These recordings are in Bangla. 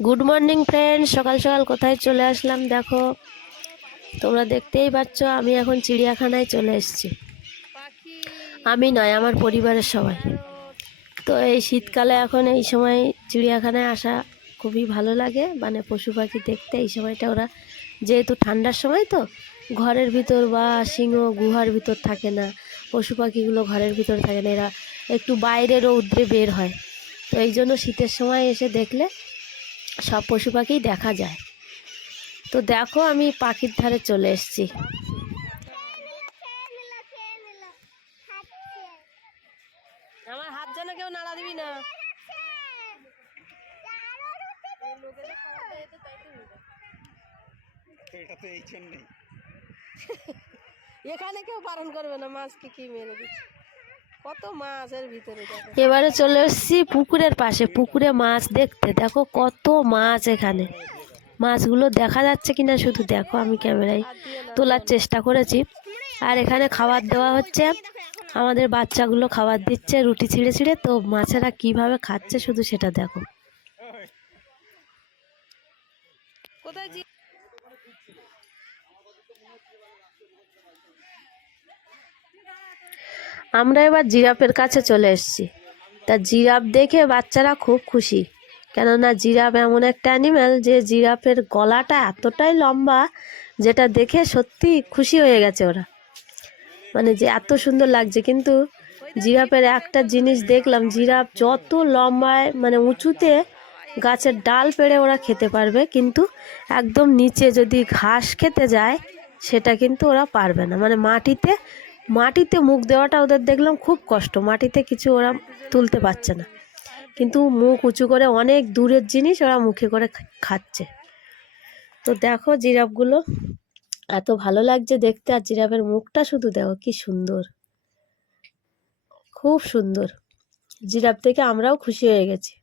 গুড মর্নিং ফ্রেন্ড সকাল সকাল কোথায় চলে আসলাম দেখো। তোমরা দেখতেই পাচ্ছ, আমি এখন চিড়িয়াখানায় চলে এসেছি। আমি নয়, আমার পরিবারের সবাই। তো এই শীতকালে এখন এই সময় চিড়িয়াখানায় আসা খুবই ভালো লাগে। মানে পশু পাখি দেখতে এই সময়টা ওরা, যেহেতু ঠান্ডার সময় তো, ঘরের ভিতর বা সিংহ গুহার ভিতর থাকে না। পশু পাখিগুলো ঘরের ভিতর থাকে না, এরা একটু বাইরে রৌদ্রে বের হয়। তো এই জন্য শীতের সময় এসে দেখলে সব পশু পাখিই দেখা যায়। তো দেখো আমি পাখির ধারে চলে এসেছি। আমার হাত যেন কেউ নাড়া দিবি না। এখানে কেউ বারণ করবে না মাছকে কি মেরে দিচ্ছে? কত মাছ এর ভিতরে এবারে চলে এসেছি পুকুরের পাশে পুকুরে মাছ দেখতে। দেখো কত মাছ এখানে। মাছগুলো দেখা যাচ্ছে কিনা শুধু দেখো আমি ক্যামেরায় তোলার চেষ্টা করেছি। আর এখানে খাবার দেওয়া হচ্ছে। আমাদের বাচ্চাগুলো খাবার দিচ্ছে রুটি ছিঁড়ে ছিঁড়ে। তো মাছেরা কীভাবে খাচ্ছে শুধু সেটা দেখো। কোথায় আমরা এবার জিরাফের কাছে চলে এসেছি। তা জিরাফ দেখে বাচ্চারা খুব খুশি। কেননা জিরাফ এমন একটা অ্যানিম্যাল যে জিরাফের গলাটা এতটাই লম্বা যেটা দেখে সত্যি খুশি হয়ে গেছে ওরা। মানে যে এত সুন্দর লাগছে, কিন্তু জিরাফের একটা জিনিস দেখলাম, জিরাফ যত লম্বায় মানে উঁচুতে গাছের ডাল পেড়ে ওরা খেতে পারবে, কিন্তু একদম নিচে যদি ঘাস খেতে যায়, সেটা কিন্তু ওরা পারবে না। মানে মাটিতে মাটিতে মুখ দেওয়াটা ওদের দেখলাম খুব কষ্ট। মাটিতে কিছু ওরা তুলতে পারছে না। কিন্তু মুখ উঁচু করে অনেক দূরের জিনিস ওরা মুখে করে খাচ্ছে। তো দেখো জিরাফগুলো, এত ভালো লাগছে দেখতে আর জিরাফের মুখটা শুধু দেখো কি সুন্দর। খুব সুন্দর। জিরাফ থেকে আমরাও খুশি হয়ে গেছি।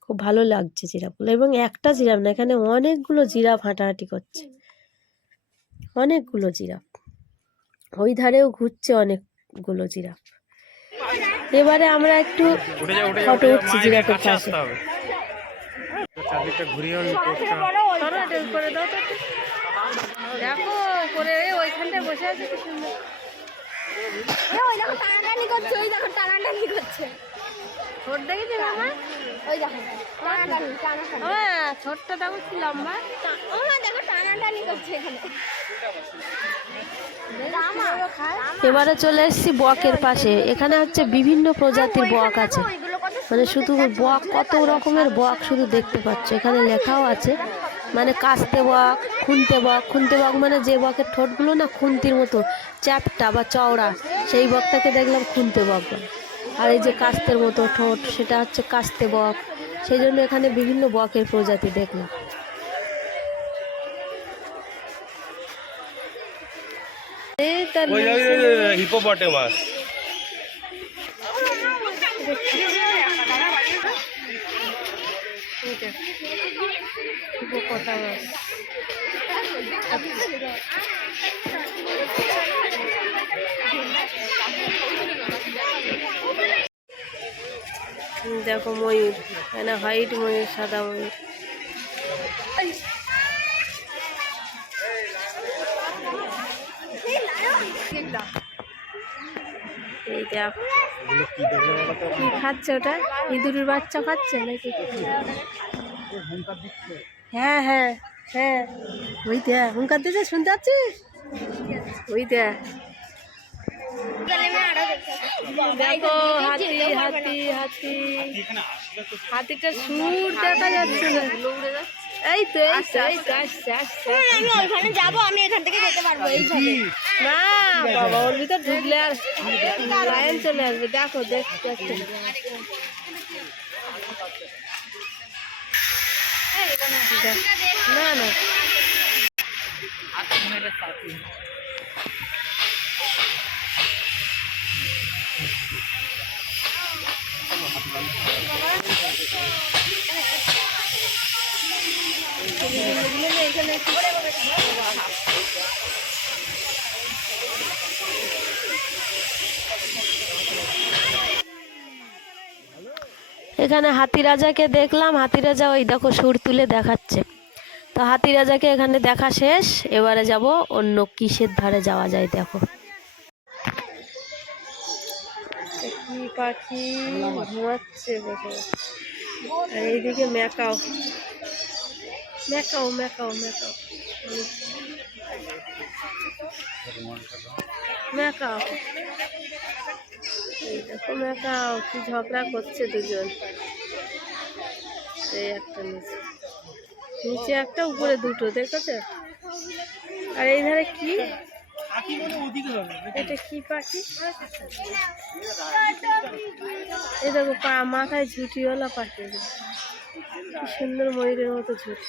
খুব ভালো লাগছে জিরাফগুলো এবং একটা জিরাফ না, এখানে অনেকগুলো জিরাফ হাঁটাহাঁটি করছে। অনেকগুলো জিরাফ। ওই ধারেও ঘুরছে অনেকগুলো জিরাফ। এবারে আমরা একটু ফটো উঠছি জিরাফের পাশে। দেখো করে ওইখানটায় বসে আছে কি সুন্দর। ওই দেখো টানাটানি করছে ওই দেখো টানাটানি করছে। ছোট দেখেছি মামা? ওই দেখো টানাটানি টানাটানি। হ্যাঁ দেখো কি লম্বা। ও দেখো টানাটানি করছে এখানে। এবারে চলে এসেছি বকের পাশে। এখানে হচ্ছে বিভিন্ন প্রজাতির বক আছে। মানে শুধু বক কত রকমের বক শুধু দেখতে পাচ্ছ। এখানে লেখাও আছে। মানে কাস্তে বক খুনতে বক খুনতে বক মানে যে বকের ঠোঁটগুলো না খুন্তির মতো চ্যাপটা বা চওড়া সেই বকটাকে দেখলাম খুনতে বক। আর এই যে কাস্তের মতো ঠোঁট সেটা হচ্ছে কাস্তে বক। সেই জন্য এখানে বিভিন্ন বকের প্রজাতি দেখলাম। তার হিপোপটেমাস দেখো ময়ূর এখানে হোয়াইট ময়ূর সাদা ময়ূর। এই দেখো। কি তো? খাচ্ছে ওটা? ইঁদুরের বাচ্চা খাচ্ছে নাকি? হ্যাঁ হ্যাঁ হ্যাঁ। ওই দেখ হুঙ্কার দিতে শুনতে পাচ্ছিস? ওই দেখ। দেখো হাতি হাতি হাতি। হাতিটা সুর দেখা যাচ্ছে না। এই তো এই তো এই আসছে আসছে আমি ওইখানে যাব আমি এখান থেকে যেতে পারব। এইভাবে না বাবা ওর ভিতর ঢুকলে আর লাইন চলে আসবে। দেখো দেখতে না না। এখানে হাতি রাজাকে দেখলাম হাতি রাজা ওই দেখো সুর তুলে দেখাচ্ছে। তো হাতি রাজাকে এখানে দেখা শেষ, এবারে যাব অন্য কিসের ধারে যাওয়া যায় দেখো। পাখি ঘুমাচ্ছে এইদিকে ম্যাকাও। Macaw macaw macaw. দেখো ম্যাকাও, কি ঝগড়া করছে দুজন। এই একটা নিচে। নিচে একটা, উপরে দুটো, দেখেছ? আর এই ধারে কি কি পাখি? এই পা, মাথায় পাখি। কি সুন্দর ময়ূরের মতো ঝুটি।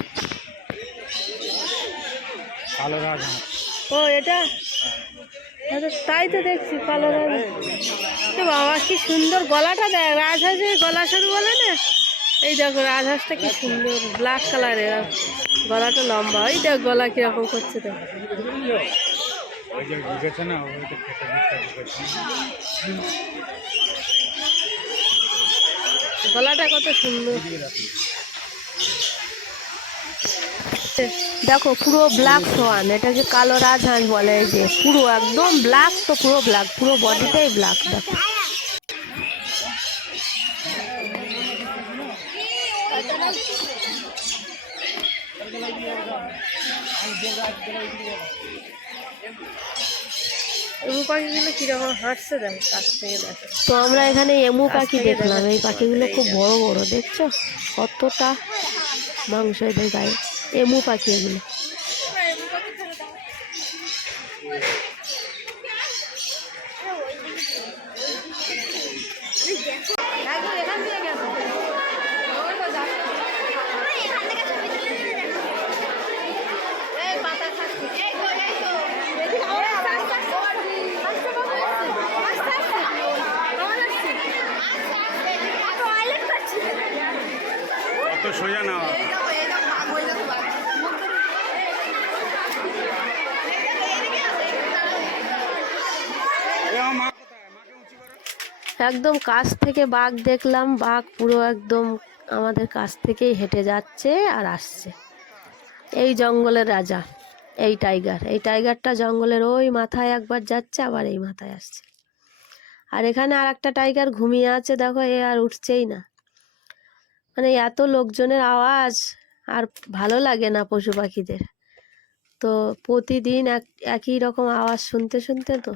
কালো রাজহাঁস ও এটা? আরে তাই তো দেখছি কালো রাজ তো বাবা কি সুন্দর গলাটা দেখ রাজহাঁসের গলা সরু বলে না? এই দেখো রাজহাঁসটা কি সুন্দর ব্ল্যাক কালারের গলাটা লম্বা ওই দেখ গলা কীরকম করছে দেখ। গলাটা কত সুন্দর। দেখো পুরো ব্ল্যাক সোয়ান এটাকে কালো রাজহাঁস বলে যে পুরো একদম ব্ল্যাক তো পুরো ব্ল্যাক পুরো বডিটাই ব্ল্যাক দেখো। এমু পাখিগুলো কীরকম হাঁটছে দেখ কাছ থেকে দেখো। তো আমরা এখানে এমু পাখি দেখলাম এই পাখিগুলো খুব বড় বড় দেখছ? কতটা মাংস এদের গায়ে। এমু পাখি এগুলো অত সোজা না এ আমার মা কোথায় মাকে উঁচু করো একদম কাছ থেকে বাঘ দেখলাম। বাঘ পুরো একদম আমাদের কাছ থেকেই হেঁটে যাচ্ছে আর আসছে। এই জঙ্গলের রাজা, এই টাইগার। এই টাইগারটা জঙ্গলের ওই মাথায় একবার যাচ্ছে, আবার এই মাথায় আসছে। আর এখানে আর একটা টাইগার ঘুমিয়ে আছে, দেখো, এ আর উঠছেই না। মানে এত লোকজনের আওয়াজ, আর ভালো লাগে না পশু পাখিদের। তো প্রতিদিন এক, একই রকম আওয়াজ শুনতে শুনতে তো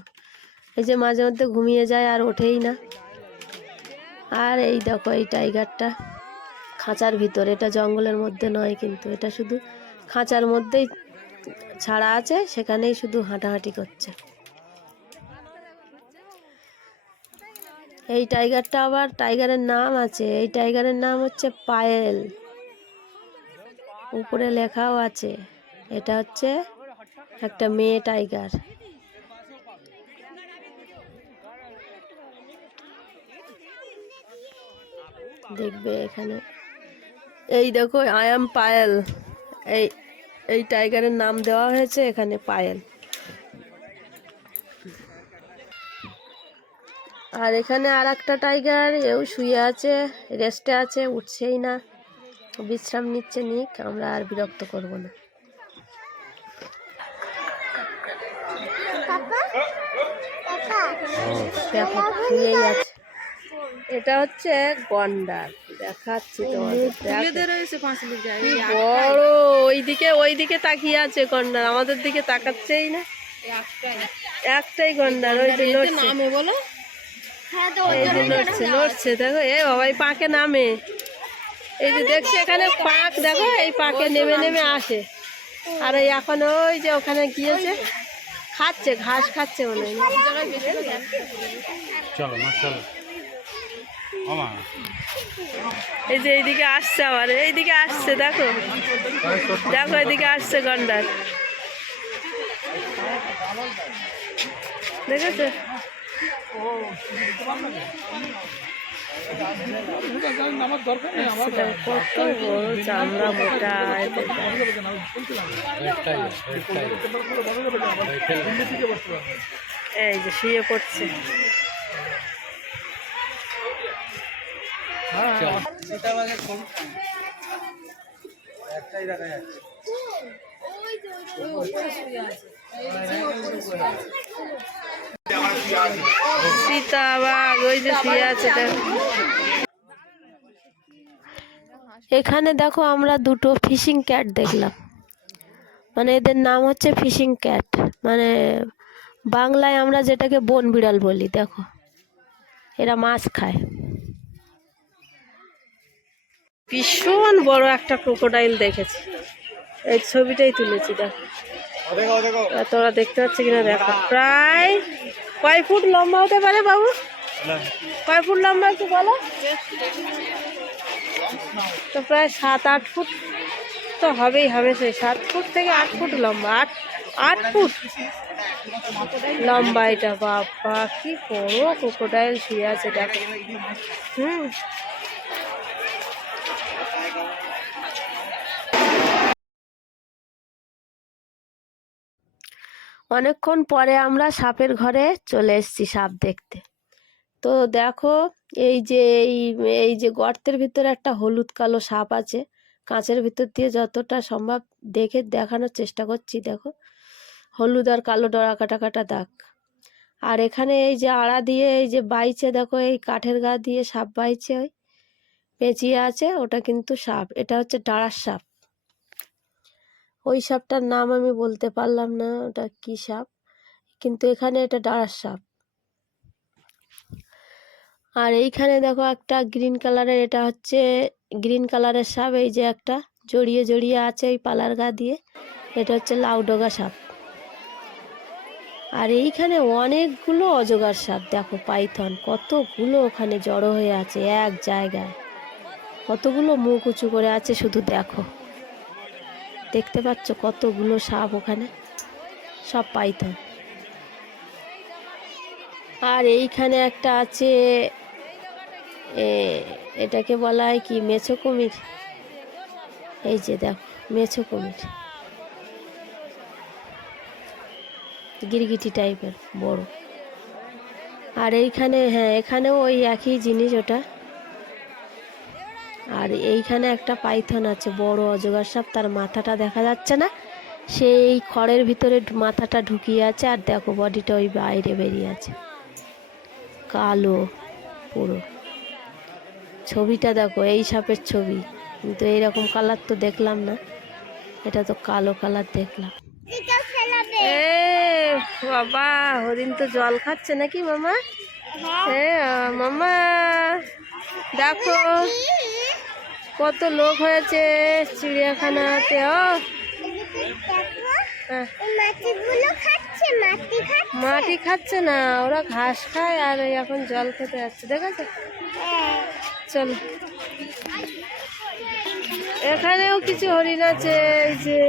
এই যে মাঝে মধ্যে ঘুমিয়ে যায় আর ওঠেই না। আর এই দেখো এই টাইগারটা। খাঁচার ভিতর, এটা জঙ্গলের মধ্যে নয় কিন্তু, এটা শুধু খাঁচার মধ্যেই ছাড়া আছে, সেখানেই শুধু হাঁটাহাঁটি করছে। এই টাইগারটা আবার টাইগারের নাম আছে, এই টাইগারের নাম হচ্ছে পায়েল। উপরে লেখাও আছে, এটা হচ্ছে একটা মেয়ে টাইগার। দেখবে এখানে। এই দেখো আই এম পায়েল। এই এই টাইগারের নাম দেওয়া হয়েছে এখানে পায়েল। আর এখানে আর একটা টাইগার এও শুয়ে আছে রেস্টে আছে উঠছেই না। বিশ্রাম নিচ্ছে নিক আমরা আর বিরক্ত করব না। দেখো শুয়েই আছে। এটা হচ্ছে গন্ডার। দেখাচ্ছি বড় ওইদিকে ওইদিকে তাকিয়ে আছে গন্ডার। আমাদের দিকে তাকাচ্ছেই না। একটাই গন্ডার ওই যে নড়ছে। বলো। হ্যাঁ তো নড়ছে নড়ছে দেখো এ বাবা এই পাকে নামে। এই যে দেখছি এখানে পাক দেখো এই পাকে নেমে নেমে আসে। আর ওই এখন ওই যে ওখানে গিয়েছে খাচ্ছে ঘাস খাচ্ছে মনে হয়। চলো চলো। এই যে এইদিকে আসছে আবার, এইদিকে আসছে, দেখো। দেখো এদিকে আসছে গন্ডার। দেখেছ? মোটা এই যে শুয়ে পড়ছে। এখানে দেখো আমরা দুটো ফিশিং ক্যাট দেখলাম। মানে এদের নাম হচ্ছে ফিশিং ক্যাট মানে বাংলায় আমরা যেটাকে বন বিড়াল বলি, দেখো। এরা মাছ খায়। ভীষণ বড় একটা ক্রোকোডাইল দেখেছি। এই ছবিটাই তুলেছি, দেখো। তোরা দেখতে পাচ্ছি কিনা, দেখো। প্রায় কয় ফুট লম্বা হতে পারে বাবু? কয় ফুট লম্বা একটু বলো? তো প্রায় সাত, আট ফুট তো হবেই, হবে সেই সাত ফুট থেকে আট ফুট লম্বা। আট আট ফুট লম্বা এটা, বাবা, কি বড় ক্রোকোডাইল শুয়ে আছে, দেখো। হুম। অনেকক্ষণ পরে আমরা সাপের ঘরে চলে এসেছি সাপ দেখতে। তো দেখো, এই যে, এই এই যে গর্তের ভিতরে একটা হলুদ কালো সাপ আছে। কাঁচের ভিতর দিয়ে যতটা সম্ভব দেখে, দেখানোর চেষ্টা করছি, দেখো। হলুদ আর কালো ডরা কাটা কাটা দাগ। আর এখানে এই যে আড়া দিয়ে, এই যে বাইছে, দেখো, এই কাঠের গা দিয়ে সাপ বাইছে ওই। পেঁচিয়ে আছে, ওটা কিন্তু সাপ। এটা হচ্ছে ডাঁড়ার সাপ। ওই সাপটার নাম আমি বলতে পারলাম না, ওটা কি সাপ? কিন্তু এখানে এটা ডাঁড়ার সাপ। আর এইখানে দেখো একটা গ্রিন কালারের, এটা হচ্ছে গ্রিন কালারের সাপ, এই যে একটা জড়িয়ে জড়িয়ে আছে এই পালার গা দিয়ে, এটা হচ্ছে লাউডগা সাপ। আর এইখানে অনেকগুলো অজগার সাপ, দেখো পাইথন, কতগুলো ওখানে জড়ো হয়ে আছে এক জায়গায়। কতগুলো মুখ উঁচু করে আছে শুধু দেখো। দেখতে পাচ্ছ কতগুলো সাপ ওখানে? সব পাইথন। আর এইখানে একটা আছে এটাকে বলা হয় কি মেছো কুমির এই যে দেখো মেছো কুমির গিরগিটি টাইপের, বড়। আর এইখানে হ্যাঁ এখানেও ওই একই জিনিস ওটা। আর এইখানে একটা পাইথন আছে বড় অজগর সাপ তার মাথাটা দেখা যাচ্ছে না। সেই খড়ের ভিতরে মাথাটা ঢুকিয়ে আছে আর দেখো বডিটা ওই বাইরে বেরিয়ে আছে। কালো পুরো। ছবিটা দেখো এই সাপের ছবি। কিন্তু এইরকম কালার তো দেখলাম না। এটা তো কালো কালার দেখলাম। এ বাবা হরিণ তো জল খাচ্ছে নাকি মামা? হ্যাঁ মামা। দেখো। কত লোক হয়েছে চিড়িয়াখানাতে, ও। মাটি খাচ্ছে না, ওরা ঘাস খায় আর এখন জল খেতে যাচ্ছে, দেখেছ? চলো। এখানেও কিছু হরিণ আছে, এই যে।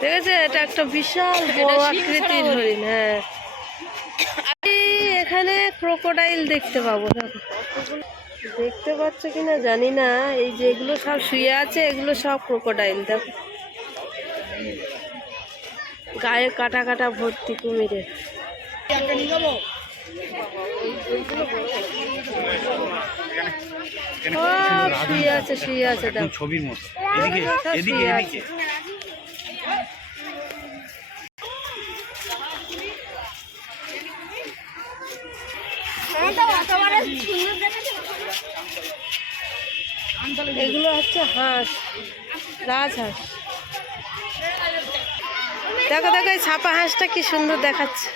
দেখেছে? এটা একটা বিশাল বড় আকৃতির হরিণ হ্যাঁ। এখানে ক্রোকোডাইল দেখতে পাবো দেখো। দেখতে পাচ্ছ কিনা জানি না এই যে এগুলো সব শুয়ে আছে এগুলো সব ক্রোকোডাইল দেখো। গায়ে কাটা কাটা ভর্তি কুমিরের। সব শুয়ে আছে শুয়ে আছে দেখো। ছবির মতো। এদিকে এদিকে শুয়ে এদিকে আছে। হ্যাঁ তো অত বড় সুন্দর দেখেছ এগুলো হচ্ছে হাঁস রাজহাঁস দেখো দেখো এই ছাপা হাঁসটা কি সুন্দর দেখাচ্ছে।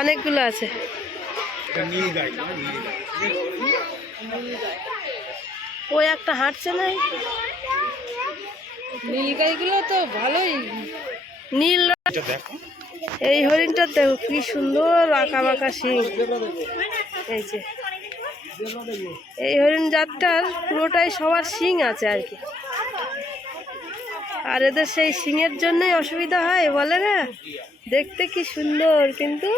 অনেকগুলো আছে। ওই একটা হাঁটছে না? নীলগাইগুলো তো ভালোই। নীল এই হরিণটা দেখো কি সুন্দর আঁকা বাঁকা শিং। এই যে। এই হরিণ জাতটার পুরোটাই সবার শিং আছে আর কি। আর এদের সেই শিঙের জন্যই অসুবিধা হয়, বলে না? দেখতে কি সুন্দর, কিন্তু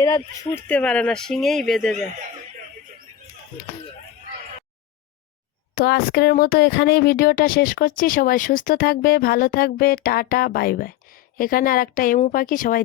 এরা ছুটতে পারে না, শিঙেই বেঁধে যায় তো আজকের মতো এখানেই ভিডিওটা শেষ করছি। সবাই সুস্থ থাকবে, ভালো থাকবে, টাটা, বাই বাই। এখানে আর একটা এমু পাখি সবাই